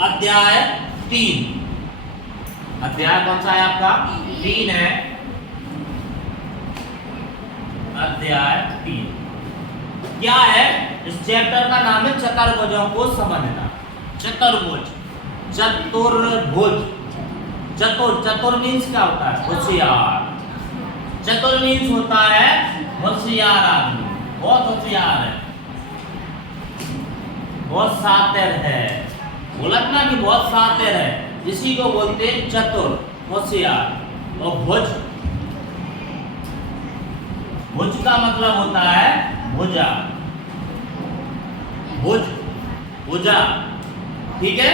अध्याय 3। अध्याय कौन सा है आपका? 3 है। अध्याय 3 क्या है? इस चैप्टर का नाम है चतुर्भुजों को समझना। चतुर्भुज, चतुर्भुज, चतुर मीन्स क्या होता है? होशियार। चतुर मीन्स होता है होशियार आदमी, बहुत होशियार है, बहुत शातिर है। बोला ना कि बहुत शातिर है, इसी को बोलते हैं चतुर, होशियार। और भुज, भुज का मतलब होता है भुजा, भुज, भुजा। ठीक है।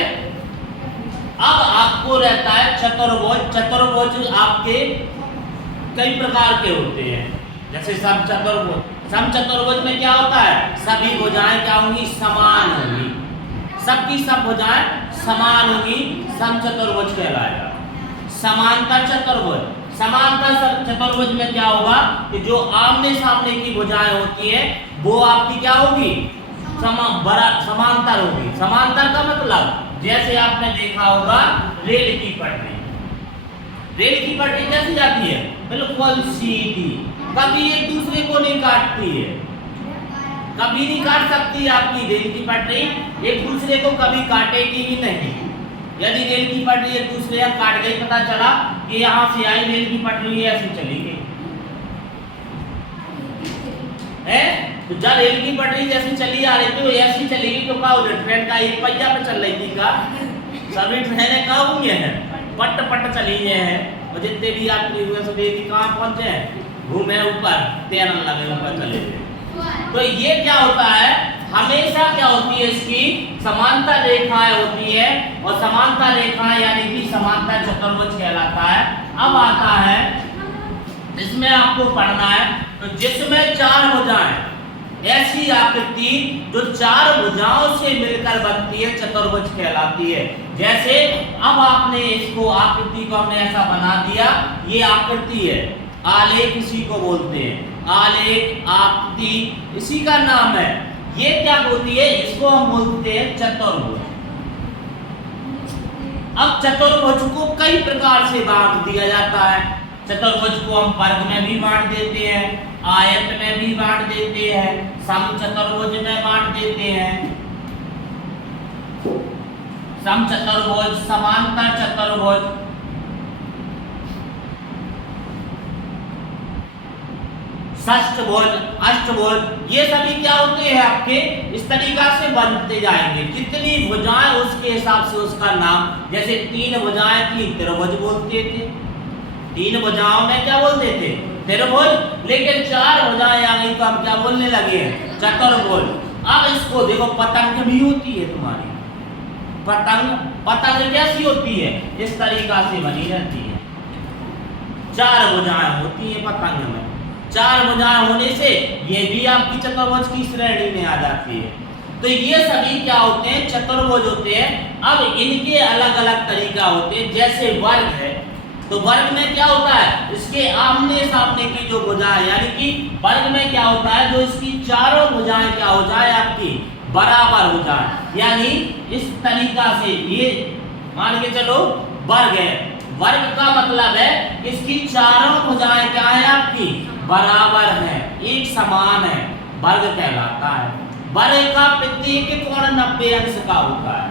अब आपको रहता है चतुर्भुज। चतुर्भुज आपके कई प्रकार के होते हैं, जैसे समचतुर्भुज। समचतुर्भुज में क्या होता है? सभी भुजाएं क्या होंगी? समान होंगी, सबकी सब भुजाएं समान होंगी, समचतुर्भुज कहलाएगा। समांतर चतुर्भुज, समांतर चतुर्भुज में क्या होगा कि जो आमने सामने की भुजाएं होती है वो आपकी क्या होगी? समांतर होगी। समांतर का मतलब जैसे आपने देखा होगा रेल की पटरी। रेल की पटरी कैसे जाती है? बिल्कुल सीधी, कभी एक दूसरे को नहीं काटती है, कभी नहीं काट सकती आपकी रेल की पटरी, एक दूसरे को कभी काटेगी ही नहीं। यदि रेल की पटरी एक दूसरे का काट गई, पता चला कि यहाँ से आई रेल की पटरी ऐसी चली गई है, तो जब रेल की पटरी जैसी चली आ रही थी वो ऐसी चलेगी तो क्या हो? ट्रेन का एक पहिया पे चल रही थी का? सभी ट्रेनें कहाँ हुई हैं? पट पट चली हैं। और जितने भी यात्री हुए सभी कहाँ पहुंचे? घूमे ऊपर, तैरने लगे, ऊपर चले गए। तो ये क्या होता है? हमेशा क्या होती है? इसकी समांतर रेखाएं होती है, और समांतर रेखाएं यानी कि समांतर चतुर्भुज कहलाता है। अब आता है इसमें आपको पढ़ना है, तो जिसमें चार भुजाएं, ऐसी आकृति जो चार भुजाओं से मिलकर बनती है चतुर्भुज कहलाती है। जैसे अब आपने इसको आकृति को हमने ऐसा बना दिया, ये आकृति है, आलेख इसी को बोलते हैं, आलेख, आकृति इसी का नाम है। ये क्या होती है? इसको हम बोलते हैं चतुर्भुज। अब चतुर्भुज को कई प्रकार से बांट दिया जाता है। चतुर्भुज को हम वर्ग में भी बांट देते हैं, आयत में भी बांट देते हैं, समचतुर्भुज में बांट देते हैं। समचतुर्भुज, समांतर चतुर्भुज, षष्ठभुज, अष्टभुज, ये सभी क्या होते हैं आपके? इस तरीका से बनते जाएंगे। जितनी भुजाएं उसके हिसाब से उसका नाम, जैसे 3 भुजाएं थी त्रिभुज बोलते थे, 3 भुजाओं में क्या बोलते थे? त्रिभुज। लेकिन 4 भुजाएं आ गई तो हम क्या बोलने लगे हैं? चतुर्भुज। अब इसको देखो, पतंग भी होती है तुम्हारी, पतंग, पतंग कैसी होती है? इस तरीका से बनी रहती है, 4 भुजाएं होती है पतंग में। 4 भुजाएं होने से ये भी आपकी चतुर्भुज की श्रेणी में आ जाती है। तो ये सभी क्या होते हैं? चतुर्भुज होते हैं। अब इनके अलग अलग तरीका होते हैं। जैसे वर्ग है, तो वर्ग में क्या होता है? इसके आमने सामने की जो भुजाएं, यानी कि वर्ग में क्या होता है? जो इसकी चारों भुजाएं क्या हो जाए? आपकी बराबर हो जाए। यानी इस तरीका से ये मान के चलो वर्ग है, वर्ग का मतलब है इसकी चारों भुजाएं क्या है? आपकी बराबर है, एक समान है, वर्ग कहलाता है। वर्ग का प्रत्येक कोण 90 अंश का होता है।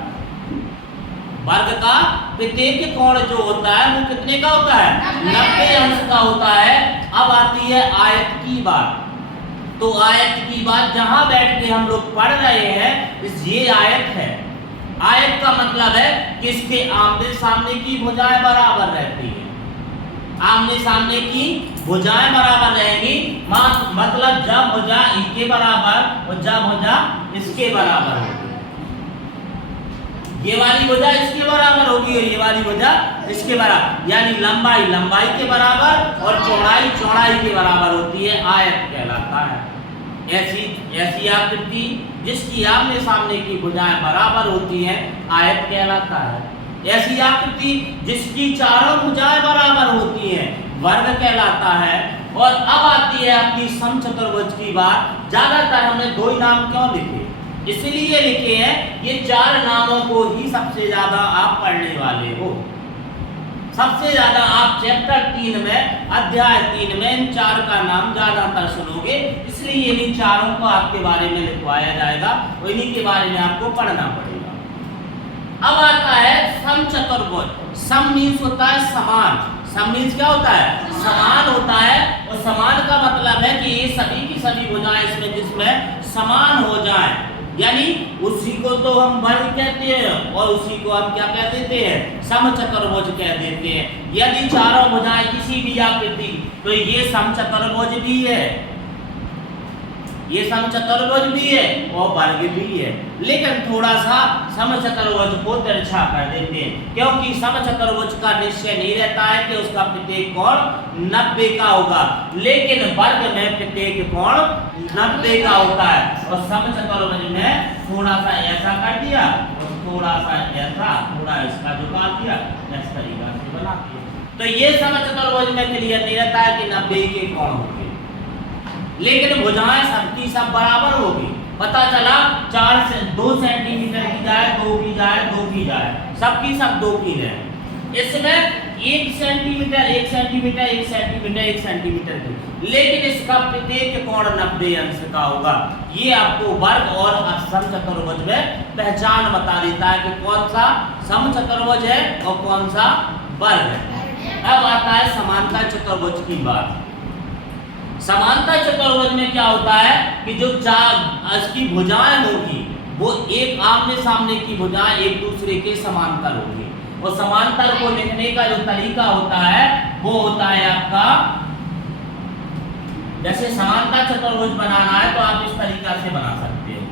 वर्ग का प्रत्येक कोण जो होता है वो कितने का होता है? 90 अंश का होता है। अब आती है आयत की बात। तो आयत की बात जहां बैठ के हम लोग पढ़ रहे हैं, ये आयत है। आयत का मतलब है कि इसके आमने सामने की भुजाएं बराबर रहती है, आमने सामने की भुजाएं बराबर रहेगी। मतलब जब भुजा इनके बराबर और जब भुजा इसके बराबर होगी, ये वाली भुजा इसके बराबर होगी और ये वाली भुजा इसके बराबर, यानी लंबाई लंबाई के बराबर और चौड़ाई चौड़ाई के बराबर होती है, आयत कहलाता है। ऐसी आकृति जिसकी आमने सामने की भुजाएं बराबर होती हैं, आयत कहलाता है। ऐसी आकृति जिसकी चारों भुजाएं बराबर होती हैं, वर्ग कहलाता है। और अब आती है आपकी समचतुर्भुज की बात। ज्यादातर हमने 2 ही नाम क्यों लिखे? इसलिए लिखे हैं ये 4 नामों को ही सबसे ज्यादा आप पढ़ने वाले हो। सबसे ज्यादा आप चैप्टर 3 में, अध्याय 3 में इन 4 का नाम ज्यादातर सुनोगे, इसलिए इन्हीं 4 को आपके बारे में लिखवाया जाएगा और इन्हीं के बारे में आपको पढ़ना पड़ेगा। अब आता है समचतुर्भुज। सम मीन्स होता है समान। सम मीन्स क्या होता है? समान होता है। और समान का मतलब है कि ये सभी की सभी भुजाएं इसमें जिसमें समान हो जाएं, यानी उसी को तो हम वर्ग कहते हैं और उसी को हम क्या कह देते हैं? समचतुर्भुज कह देते हैं। यदि चारों भुजाएं किसी भी आकृति, तो ये समचतुर्भुज भी है, ये समचतुर्भुज भी है और वर्ग भी है। लेकिन थोड़ा सा समचतुर्भुज को तिरछा कर देते हैं, क्योंकि समचतुर्भुज का निश्चय नहीं रहता है कि उसका प्रत्येक कोण 90 का होगा, लेकिन वर्ग में प्रत्येक कोण 90 का होता है। और समचतुर्भुज में थोड़ा सा ऐसा कर दिया और थोड़ा सा ऐसा, थोड़ा इसका झुका दिया, इस तरीका से बना दिया। तो ये समचतुर्भुज में क्लियर नहीं रहता है कि 90 के कोण होंगे, लेकिन भुजाएं सबकी सब बराबर होगी। पता चला 2 सेंटीमीटर की जाए, 2 की जाए, 2 की जाए, सबकी सब 2 की जाए। इसमें 1 सेंटीमीटर 1 सेंटीमीटर 1 सेंटीमीटर 1 सेंटीमीटर की, लेकिन इसका प्रत्येक कोण 90 अंश का होगा। ये आपको वर्ग और समचतुर्भुज में पहचान बता देता है कि कौन सा समचतुर्भुज है और कौन सा वर्ग है। अब आता है समांतर चतुर्भुज की बात। समांतर चतुर्भुज में क्या होता है कि जो 4 इसकी भुजाएं होगी वो एक आमने सामने की भुजाएं एक दूसरे के समांतर होगी। और समांतर को लिखने का जो तरीका होता है वो होता है आपका, जैसे समांतर चतुर्भुज बनाना है तो आप इस तरीका से बना सकते हो।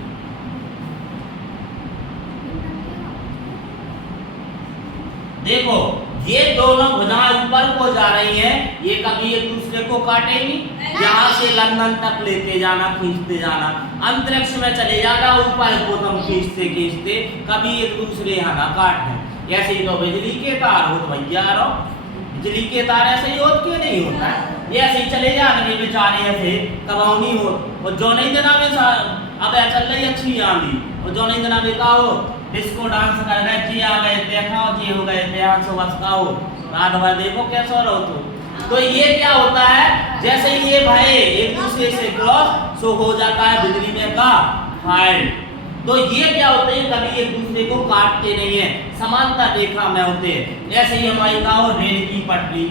देखो ये दोनों भुजाएं ऊपर को जा रही हैं, ये कभी एक दूसरे को काटेंगी, यहाँ से लंदन तक लेके जाना, खींचते जाना, अंतरिक्ष में चले जाना, ऊपर को तुम खींचते खींचते कभी एक दूसरे यहाँ ना काट दें। ऐसे ही तो बिजली के तार हो तो भैया रहो, बिजली के तार ऐसे ही होत क्यों नहीं होता है, ये ऐसे ही चले जाने बेचारे ऐसे कबाउनी हो। और जो नहीं देना में अब चल रही अच्छी आंधी, और जो नहीं देना बेका हो डिस्को डांस कर रहे जी आ गए देखाओ जी हो गए ध्यान से बस खाओ रात भर देखो कैसा रहो। तो ये क्या होता है, जैसे ही ये भाई एक दूसरे से क्रॉस सो हो जाता है बिजली में का फाइट। तो ये क्या होते हैं, कभी एक दूसरे को काटते नहीं है, समांतर रेखा में होते हैं। ऐसे ही हमारी का रेल की पटरी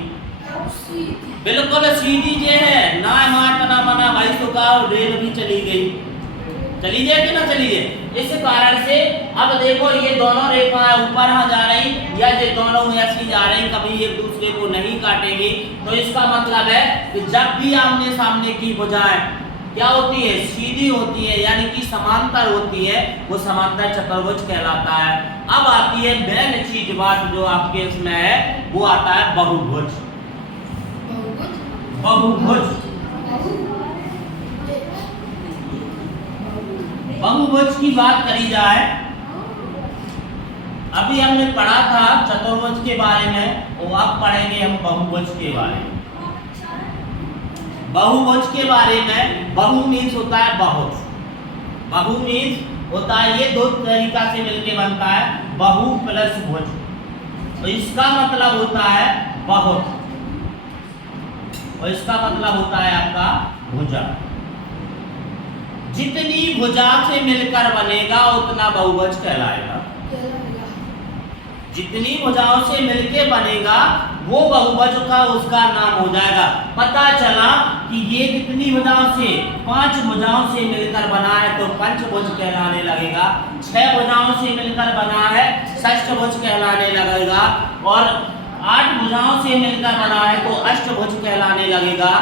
बिल्कुल सीधी जे है ना, माट ना मना भाई तो का रेल भी चली गई, चली जाए कि ना चली जाए। इस कारण से अब देखो ये दोनों रेखाएं ऊपर जा रही या ये दोनों ऐसी जा रही, कभी एक दूसरे को नहीं काटेंगी। तो इसका मतलब है कि जब भी आमने सामने की भुजाएं क्या होती है, सीधी होती है, यानी कि समांतर होती है, वो समांतर चतुर्भुज कहलाता है। अब आती है मेन चीज बात जो आपके इसमें है, वो आता है बहुभुज। बहुभुज बहुभुज की बात करी जाए, अभी हमने पढ़ा था चतुर्भुज के बारे में, और अब पढ़ेंगे हम बहुभुज के बारे में। बहुभुज के बारे में, बहु मीन्स होता है बहुत, बहु मीन्स होता है ये 2 तरीका से मिलके बनता है, बहु प्लस भुज। तो इसका मतलब होता है बहुत और इसका मतलब होता है आपका भुजा। जितनी भुजा से मिलकर बनेगा उतना बहुभुज कहलाएगा। जितनी भुजाओं से मिलके बनेगा वो बहुभुज का उसका नाम हो जाएगा। पता चला कि ये कितनी भुजाओं से, 5 भुजाओं से मिलकर बना है तो पंचभुज कहलाने लगेगा, 6 भुजाओं से मिलकर बना है षष्ठभुज कहलाने लगेगा, और 8 भुजाओं से मिलकर बना है तो अष्टभुज कहलाने लगेगा।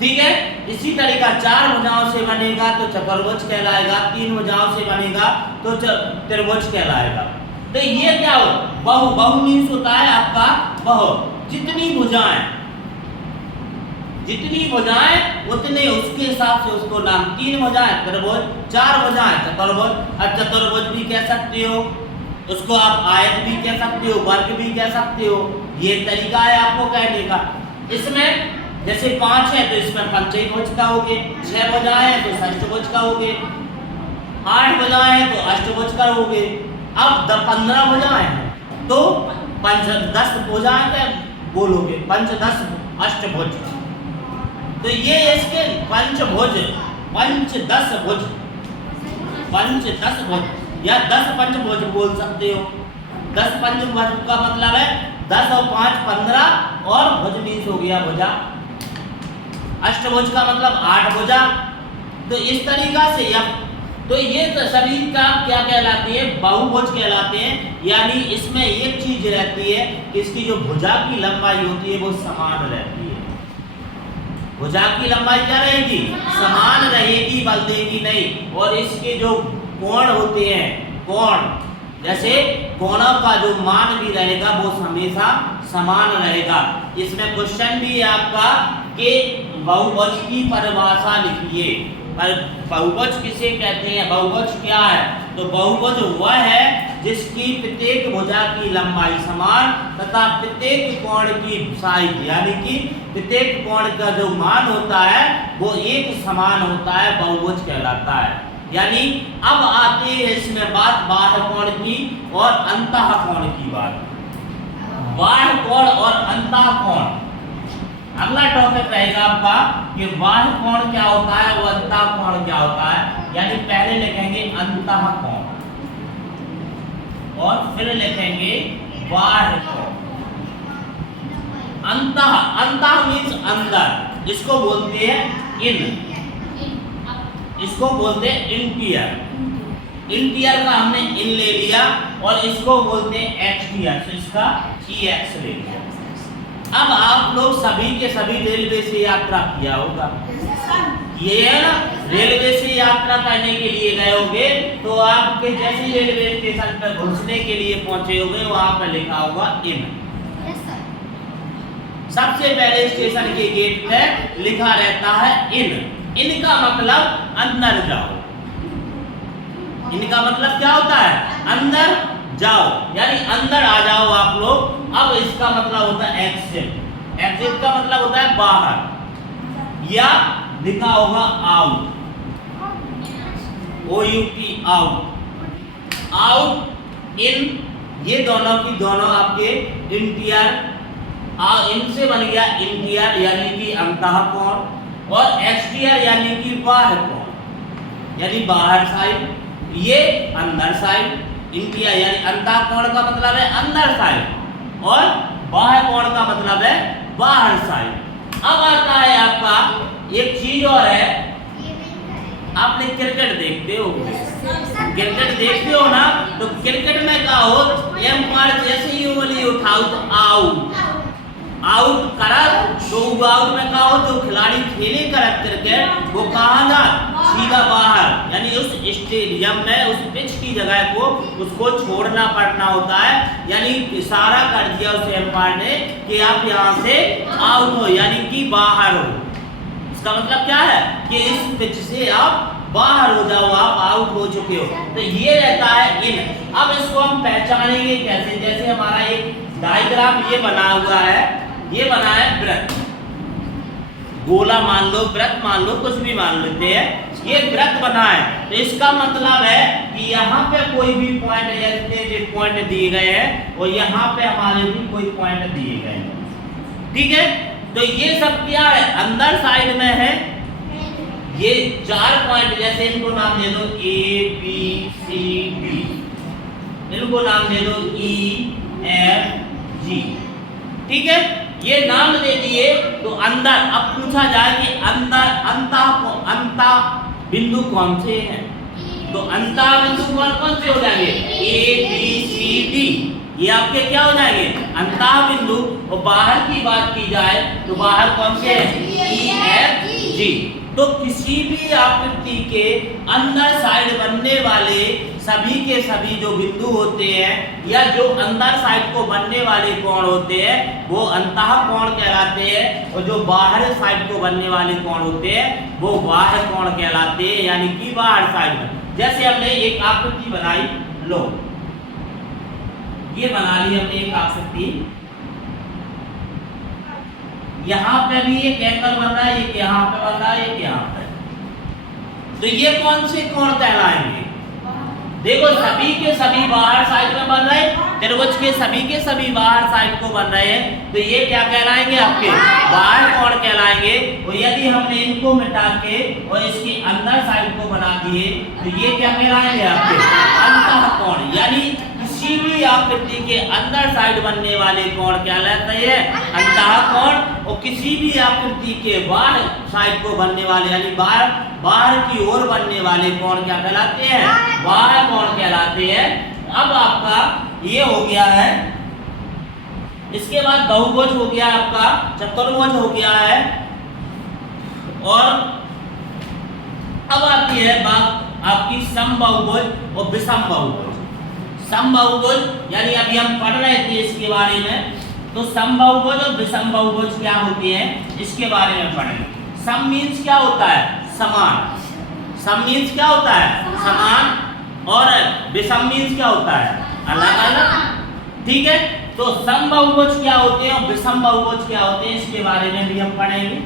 ठीक है, इसी तरीका 4 भुजाओं से बनेगा तो चतुर्भुज कहलाएगा, 3 भुजाओं से बनेगा तो त्रिभुज कहलाएगा। तो ये क्या हो, बहु, बहु मीन्स होता है आपका बहुत। जितनी भुजाएं उतने उसके हिसाब से उसको नाम। 3 भुजाएं त्रिभुज, 4 भुजाएं चतुर्भुज। अब चतुर्भुज भी कह सकते हो, उसको आप आयत भी कह सकते हो, वर्ग भी कह सकते हो, ये तरीका है आपको कहने का। इसमें जैसे 5 है तो इसमें पंचभुज का होगे, 6 भुजाएं हैं तो षष्ठभुज का होगे, 8 भुजाएं हैं तो अष्टभुज करोगे। अब 15 भुजाएं हैं तो 10 भुजाएं क्या बोलोगे, 10 अष्टभुज। तो ये इसके पंचभुज, 10 भुज, 10 भुज या 10 पंचभुज बोल सकते हो। 10 पंचभुज का मतलब है 10 और 5 15 और भुज मीन्स हो गया भुजा। अष्टभुज का मतलब 8 भुजा। तो इस तरीका से तो ये शरीर का क्या कहलाते हैं, बहुभुज कहलाते हैं। यानी इसमें एक चीज रहती है कि इसकी जो भुजा की लंबाई होती है वो समान रहती है। भुजा की लंबाई क्या रहेगी, समान रहेगी, बदलेगी नहीं। और इसके जो कोण होते हैं, कोण जैसे कोणों का जो मान भी रहेगा वो हमेशा समान रहेगा। इसमें क्वेश्चन भी है आपका कि बहुभुज की परिभाषा लिखिए। पर बहुभुज किसे कहते हैं, बहुभुज क्या है? तो बहुभुज वह है जिसकी प्रत्येक भुजा की लंबाई समान तथा प्रत्येक कोण की साइज यानी कि प्रत्येक कोण का जो मान होता है वो एक समान होता है, बहुभुज कहलाता है। यानी अब आते हैं इसमें बात बाह्य कोण की और अंतः कोण की बात। बाह्य कोण और अंतः कोण अगला टॉपिक रहेगा आपका कि बाह्य कोण क्या होता है और अंतः कोण क्या होता है। यानी पहले लिखेंगे अंतः कोण और फिर लिखेंगे बाह्य कोण। अंतः मीन्स अंदर, इसको बोलते हैं इन, इसको बोलते हैं इंटीरियर। इंटीरियर का हमने इन ले लिया और इसको बोलते हैं एक्सटीरियर, तो इसका EX ले लिया। अब आप लोग सभी के सभी रेलवे से यात्रा किया होगा, ये है ना, रेलवे से यात्रा करने के लिए गए होगे तो आपके जैसे रेलवे स्टेशन पर घुसने के लिए पहुंचे होंगे वहां पर लिखा होगा इन। सबसे पहले स्टेशन के गेट पे लिखा रहता है इन। इनका मतलब अंदर जाओ। इनका मतलब क्या होता है, अंदर जाओ, यानी अंदर आ जाओ आप लोग। अब इसका मतलब होता है एग्जिट। एग्जिट का मतलब होता है बाहर, या लिखा होगा out, OUT out. Out in ये दोनों की दोनों आपके इंटीरियर, इनसे बन गया इंटीरियर यानी कि अंतः कोण, और एक्सटीरियर यानी कि बाहर कोण यानी बाहर साइड, ये अंदर साइड। इंटीरियर यानी अंतः कोण का मतलब है अंदर साइड और बाहर कोण का मतलब है बाहर साइड। अब आता है आपका एक चीज और है, आपने क्रिकेट देखते हो, क्रिकेट देखते हो ना, तो क्रिकेट में क्या हो, एम्पायर जैसे ही उंगली उठाओ तो आउट, आउट करा तो आउट में क्या हो, जो खिलाड़ी खेले करा क्रिकेट वो कहाँ जा, सीधा बाहर, यानी उस स्टेडियम में उस पिच की जगह को उसको छोड़ना पड़ना होता है। यानी इशारा कर दिया उस एम्पायर ने कि आप यहाँ से आउट हो, यानी कि बाहर हो। इसका मतलब क्या है कि इस पिच से आप बाहर हो जाओ, आप आउट हो चुके हो। तो ये रहता है इन। अब इसको हम पहचानेंगे कैसे, जैसे हमारा एक डायग्राम ये बना हुआ है, ये बना है वृत्त, गोला मान लो, वृत्त मान लो, कुछ भी मान लेते हैं, ये वृत्त बना है। तो इसका मतलब है कि यहाँ पे कोई भी पॉइंट, जैसे पॉइंट दिए गए हैं और यहाँ पे हमारे भी कोई पॉइंट दिए गए हैं, ठीक है। तो ये सब क्या है, अंदर साइड में है, ये 4 पॉइंट, जैसे इनको नाम दे दो ABCD, इनको नाम दे दो EFG, ठीक है। ये नाम दे दिए तो अंदर, अब पूछा जाए कि अंदर अंतः बिंदु कौन से हैं, तो अंतः बिंदु कौन से हो जाएंगे, ABCD, ये आपके क्या हो जाएंगे, अंतः बिंदु। और बाहर की बात की जाए तो बाहर कौन से हैं, EFG। तो किसी भी आकृति के अंदर साइड बनने वाले सभी के सभी जो बिंदु होते हैं या जो अंदर साइड को बनने वाले कोण होते हैं वो अंतः कोण कहलाते हैं, और जो बाहर साइड को बनने वाले कोण होते हैं वो बाह्य कोण कहलाते हैं, यानी कि बाहर साइड में। जैसे हमने एक आकृति बनाई, लो ये बना ली हमने एक आकृति, यहाँ पे भी एक एंगल बन रहा है, एक यहाँ पे बन रहा है, एक यहाँ पे, तो ये कौन से कोण कहलाएंगे, देखो सभी के सभी बाहर साइड में बन रहे हैं, त्रिभुज के सभी बाहर साइड को बन रहे हैं, तो ये क्या कहलाएंगे आपके बाहर कोण कहलाएंगे। और यदि हमने इनको मिटा के और इसके अंदर साइड को बना दिए तो ये क्या कहलाएंगे आपके अंतः कोण, यानी किसी भी आकृति के अंदर साइड बनने वाले कोण कहलाते हैं अंतः कोण, और किसी भी आकृति के बाहर साइड को बनने वाले यानी बाहर की ओर बनने वाले कोण क्या कहलाते हैं बाह्य कोण कहलाते हैं। अब आपका ये हो गया है, इसके बाद बहुभुज हो गया आपका, चतुर्भुज हो गया है, और अब आती है बात आपकी समबाहुभुज और विषमबाहुभुज। समबाहुभुज यानी अभी हम पढ़ रहे थे इसके बारे में, तो समबाहुभुज और विषमबाहुभुज क्या होती है इसके बारे में पढ़ेंगे। सम मीन्स क्या होता है समान, सम मीन्स क्या होता है समान, और विषम मीन्स क्या होता है अलग अलग, ठीक है। तो समबाहुभुज क्या होते हैं और विषमबाहुभुज क्या होते हैं इसके बारे में भी हम पढ़ेंगे।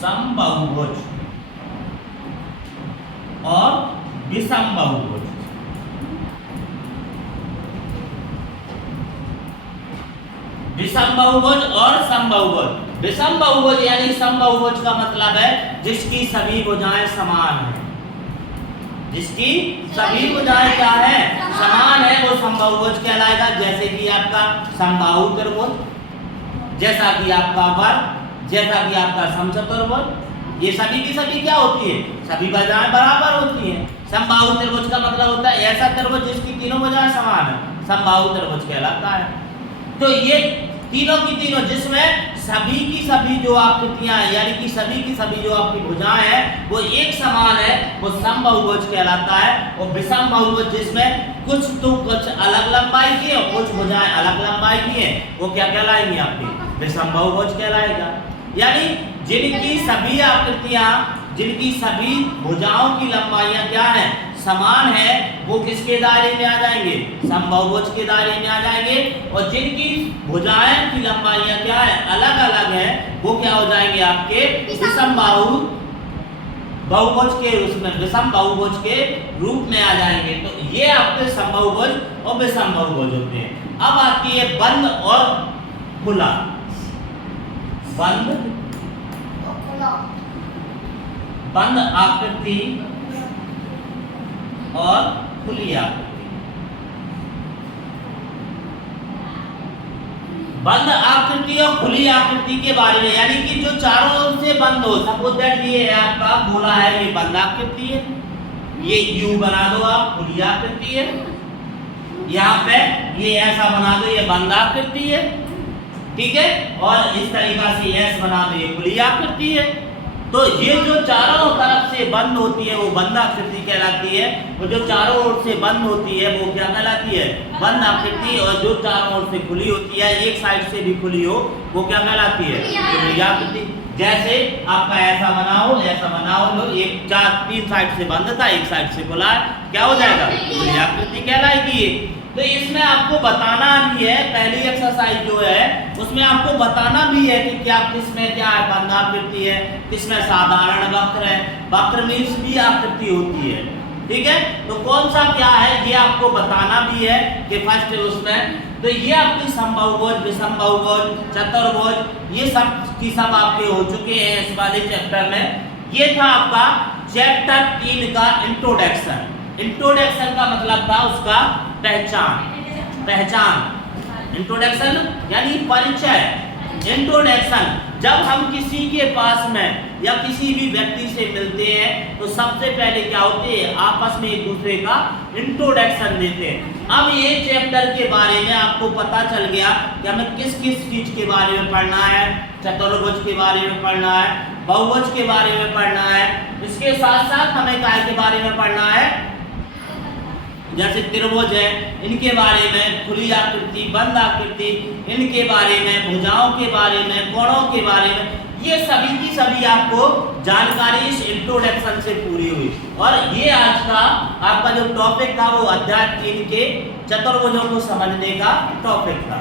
समबाहुभुज और विषमबाहुभुज, विषमबाहुभुज और समबाहुभुज। विषमबाहुभुज यानी समबाहुभुज का मतलब है जिसकी सभी भुजाएं समान हैं, जिसकी सभी भुजाएं क्या है समान है, वो समबाहुभुज कहलाएगा। जैसे कि आपका समबाहु त्रिभुज, जैसा कि आपका वर्ग, जैसा कि आपका समचतुर्भुज, ये सभी की सभी क्या होती है सभी भुजाएं बराबर होती हैं। समबाहु त्रिभुज का मतलब होता है ऐसा त्रिभुज जिसकी तीनों भुजाएं समान है, समबाहु त्रिभुज कहलाता है। तो ये तीनों की तीनों जिसमें सभी की सभी जो आकृतियां हैं यानी कि सभी की सभी जो आपकी भुजाएं हैं वो एक समान है, वो समबाहुभुज कहलाता है। और विषमबाहुभुज जिसमें कुछ अलग लंबाई की और कुछ भुजाएं अलग लंबाई की है, वो क्या कहलाएंगी आपकी विषमबाहुभुज कहलाएगा। यानी जिनकी सभी आकृतियां जिनकी सभी भुजाओं की लंबाइयां क्या है समान है, वो किसके दायरे में आ जाएंगे समबाहुभुज के दायरे में आ जाएंगे। और जिनकी भुजाएं की लंबाइयां क्या है अलग अलग है, वो क्या हो जाएंगे आपके विषमबाहु बहुभुज के उसमें विषमबाहुभुज के रूप में आ जाएंगे। तो ये आपके समबाहुभुज और विषमबाहुभुज होते हैं। अब आती है बंद और खुला, बंद बंद आकृति और खुली आकृति। बंद आकृति और खुली आकृति के बारे में यानी कि जो चारों ओर से बंद हो, सपोज दैट ये है आपका गोला है, ये बंद आकृति है, ये यू बना दो आप खुली आकृति है, यहाँ पे ये ऐसा बना दो ये बंद आकृति है, ठीक है, और इस तरीका से एस बना दो ये खुली आकृति है। तो ये जो चारों तरफ से बंद होती है वो बंद आकृति कहलाती है, और जो चारों ओर से बंद होती है वो क्या कहलाती है बंद आकृति, और जो चारों ओर से खुली होती है एक साइड से भी खुली हो वो क्या कहलाती है खुली आकृति। जैसे आपका ऐसा बनाओ लो, एक तीन साइड से बंद था एक साइड से खुला है, क्या हो जाएगा खुली आकृति कहलाएगी। तो इसमें आपको बताना भी है, पहली एक्सरसाइज जो है उसमें आपको बताना भी है कि क्या किसमें क्या है बंद आकृति है, किसमें साधारण वक्र है, वक्र मीन्स भी आकृति होती है, ठीक है। तो कौन सा क्या है ये आपको बताना भी है कि फर्स्ट उसमें। तो ये आपकी समबाहुभुज विषमबाहुभुज चतुर्भुज ये सब की सब आपके हो चुके हैं इस वाले चैप्टर में। ये था आपका चैप्टर 3 का इंट्रोडक्शन। इंट्रोडक्शन का मतलब था उसका पहचान। इंट्रोडक्शन यानी परिचय। इंट्रोडक्शन जब हम किसी के पास में या किसी भी व्यक्ति से मिलते हैं तो सबसे पहले क्या होते हैं आपस में एक दूसरे का इंट्रोडक्शन देते हैं। अब ये चैप्टर के बारे में आपको पता चल गया कि हमें किस किस चीज के बारे में पढ़ना है, चतुर्भुज के बारे में पढ़ना है, बहुभुज के बारे में पढ़ना है, इसके साथ साथ हमें काय के बारे में पढ़ना है, जैसे त्रिभुज है इनके बारे में, खुली आकृति बंद आकृति इनके बारे में, भुजाओं के बारे में, कोणों के बारे में, ये सभी की सभी आपको जानकारी इस इंट्रोडक्शन से पूरी हुई। और ये आज का आपका जो टॉपिक था वो अध्याय 3 के चतुर्भुजों को समझने का टॉपिक था।